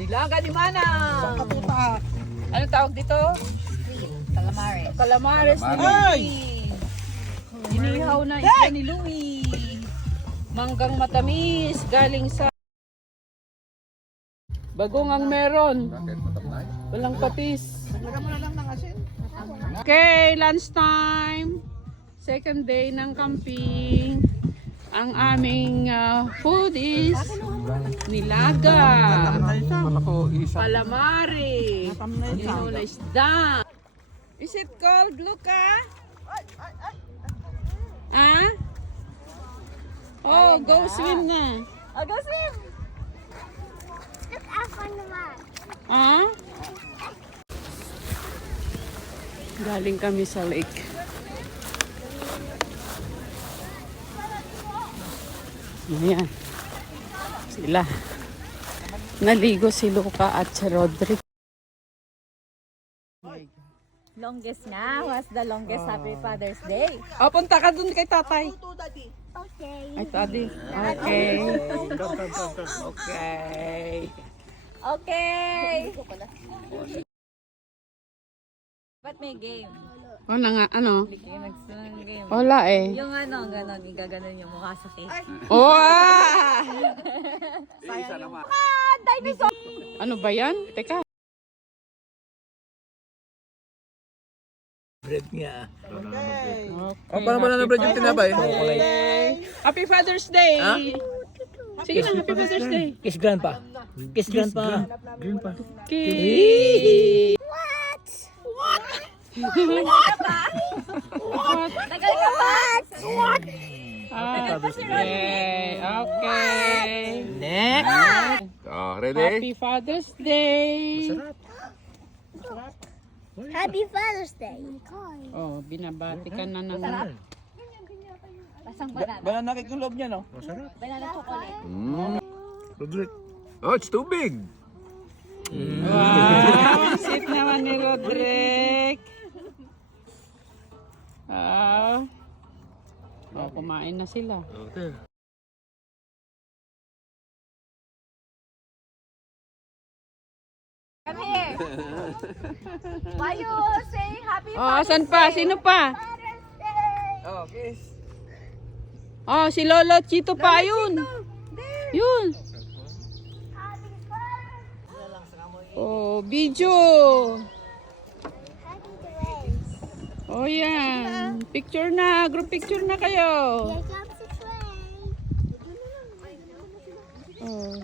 Nilaga ni Manang. Ano tawag dito? Calamares. Calamares ni Louie. Inihaw na isda ni Louie. Manggang matamis galing sa bagong ang meron. Walang patis. Okay, lunch time. Second day ng camping. Ang aming food is nilaga, calamari, inihaw na isda. Is it cold, Luca? Ah? Oh, go swim na. Oh, go swim! Ah? Galing kami sa lake. Ayan. Sila. Naligo si Luca at si Rodrick. Longest nga. What's the longest Happy Father's Day? Oh, punta ka dun kay tatay. Okay. Ay, daddy. Okay. Okay. Okay. Ba't may game? O na nga, ano? Bigay nagsunang game. Wala eh. Yung ano, ganon, igaganon yung mukha sa cake. Wow! Dinosaur! Ano ba yan? Teka. Bread niya. Okay. O, paano ba na bread yung tinabay? Happy Father's Day! Ha? Sige na, Happy Father's Day. Kiss grandpa. Kiss grandpa. Grandpa. Okay. Tagal ka ba? Okay. Okay. Next. Oh, ready? Happy Father's Day. Happy Father's Day. Oh, binabati ka na ng... Pasang banana. Banana cake yung loob niya, no? Banana chocolate. Rodrick. Oh, it's too big. Wow, sweet naman ni Rodrick. Oh, kumain na sila. Okay. Come here. Why you saying Happy Oh, asan pa? Sino pa? Oh, kiss. Oh, si Lolo Chito pa yun. Yun. Oh, video. Oh, yan. Picture na. Group picture na kayo. Oh.